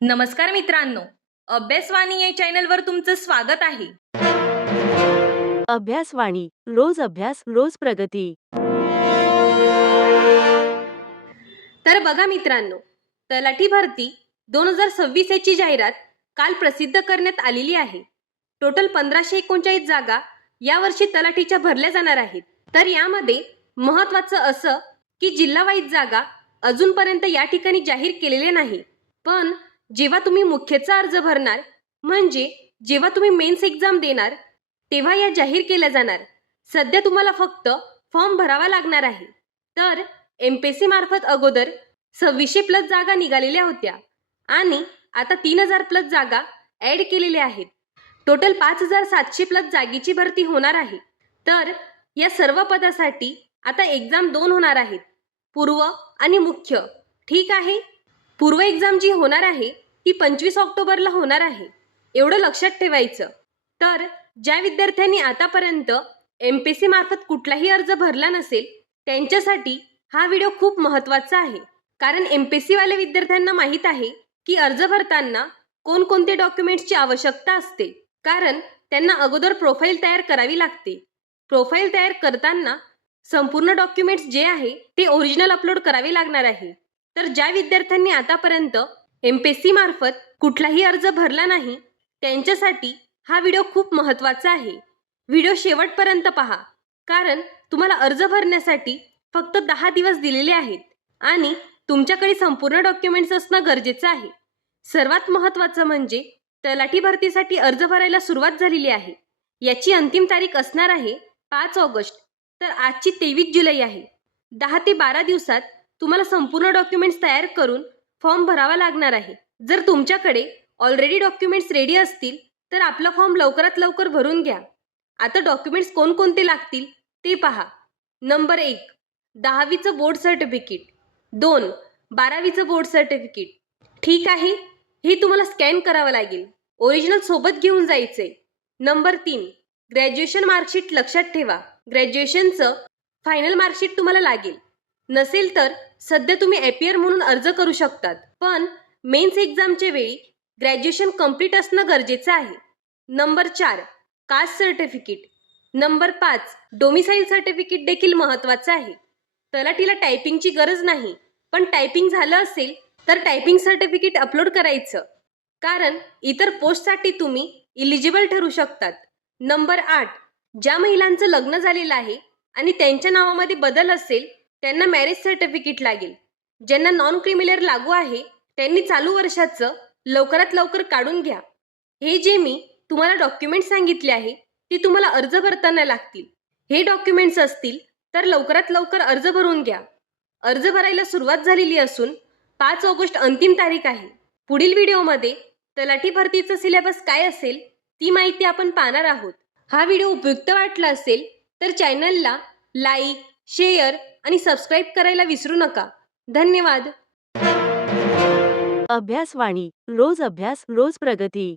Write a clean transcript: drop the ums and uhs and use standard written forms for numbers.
नमस्कार मित्रांनो, अभ्यासवाणी या चॅनलवर तुमचं स्वागत आहे. अभ्यासवाणी रोज अभ्यास रोज प्रगती. तर बघा मित्रांनो, तलाठी भरती 2026 याची जाहिरात काल प्रसिद्ध करण्यात आलेली आहे. टोटल 1539 जागा यावर्षी तलाठीच्या भरल्या जाणार आहेत. तर यामध्ये महत्त्वाचं असं की जिल्हावाईज जागा अजूनपर्यंत या ठिकाणी जाहीर केलेले नाही. पण जेव्हा तुम्ही मुख्यचा अर्ज भरणार, म्हणजे जेव्हा तुम्ही मेन्स एक्झाम देणार, तेव्हा या जाहीर केल्या जाणार. सध्या तुम्हाला फक्त फॉर्म भरावा लागणार आहे. तर MPSC मार्फत अगोदर 2600+ जागा निघालेल्या होत्या आणि आता 3000+ जागा ॲड केलेल्या आहेत. टोटल 5700+ जागेची भरती होणार आहे. तर या सर्व पदासाठी आता एक्झाम 2 होणार आहेत, पूर्व आणि मुख्य. ठीक आहे. पूर्व एक्झाम जी होणार आहे ती 25 ऑक्टोबरला होणार आहे, एवढं लक्षात ठेवायचं. तर ज्या विद्यार्थ्यांनी आतापर्यंत MPSC मार्फत कुठलाही अर्ज भरला नसेल त्यांच्यासाठी हा व्हिडिओ खूप महत्त्वाचा आहे. कारण MPSC वाल्या विद्यार्थ्यांना माहीत आहे की अर्ज भरताना कोणकोणते डॉक्युमेंट्सची आवश्यकता असते. कारण त्यांना अगोदर प्रोफाईल तयार करावी लागते. प्रोफाईल तयार करताना संपूर्ण डॉक्युमेंट्स जे आहे ते ओरिजिनल अपलोड करावे लागणार आहे. तर ज्या विद्यार्थ्यांनी आतापर्यंत MPSC मार्फत कुठलाही अर्ज भरला नाही त्यांच्यासाठी हा व्हिडिओ खूप महत्त्वाचा आहे. व्हिडिओ शेवटपर्यंत पहा, कारण तुम्हाला अर्ज भरण्यासाठी फक्त 10 दिवस दिलेले आहेत आणि तुमच्याकडे संपूर्ण डॉक्युमेंट्स असणं गरजेचं आहे. सर्वात महत्त्वाचं म्हणजे तलाठी भरतीसाठी अर्ज भरायला सुरुवात झालेली आहे. याची अंतिम तारीख असणार आहे 5 ऑगस्ट. तर आजची 23 जुलै आहे. 10 ते 12 दिवसात तुम्हाला संपूर्ण डॉक्युमेंट्स तयार करून फॉर्म भरावा लागणार आहे. जर तुमच्याकडे ऑलरेडी डॉक्युमेंट्स रेडी असतील तर आपला फॉर्म लवकरात लवकर भरून घ्या. आता डॉक्युमेंट्स कोणकोणते लागतील ते पहा. नंबर 1, 10वीचं बोर्ड सर्टिफिकेट. 2, 12वीचं बोर्ड सर्टिफिकेट. ठीक आहे, हे तुम्हाला स्कॅन करावं लागेल, ओरिजिनल सोबत घेऊन जायचंय. Number 3, graduation marksheet. लक्षात ठेवा, ग्रॅज्युएशनचं फायनल मार्कशीट तुम्हाला लागेल. नसेल तर सध्या तुम्ही ॲपियर म्हणून अर्ज करू शकतात, पण मेन्स एक्झामच्या वेळी ग्रॅज्युएशन कंप्लीट असणं गरजेचं आहे. Number 4, caste certificate. Number 5, domicile certificate देखील महत्त्वाचं आहे. तलाठीला टायपिंगची गरज नाही, पण टायपिंग झालं असेल तर टायपिंग सर्टिफिकेट अपलोड करायचं, कारण इतर पोस्टसाठी तुम्ही इलिजिबल ठरू शकतात. नंबर 8, ज्या महिलांचं लग्न झालेलं आहे आणि त्यांच्या नावामध्ये बदल असेल त्यांना मॅरेज सर्टिफिकेट लागेल. ज्यांना नॉन क्रिमिनल लागू आहे त्यांनी चालू वर्षाचं लवकरात लवकर काढून घ्या. हे जे मी तुम्हाला डॉक्युमेंट्स सांगितले आहे ते तुम्हाला अर्ज भरताना लागतील. हे डॉक्युमेंट्स असतील तर लवकरात लवकर अर्ज भरून घ्या. अर्ज भरायला सुरुवात झालेली असून 5 ऑगस्ट अंतिम तारीख आहे. पुढील व्हिडिओमध्ये तलाठी भरतीचं सिलेबस काय असेल ती माहिती आपण पाहणार आहोत. हा व्हिडिओ उपयुक्त वाटला असेल तर चॅनलला लाईक, शेअर आणि सबस्क्राईब करायला विसरू नका. धन्यवाद. अभ्यासवाणी रोज अभ्यास रोज प्रगती.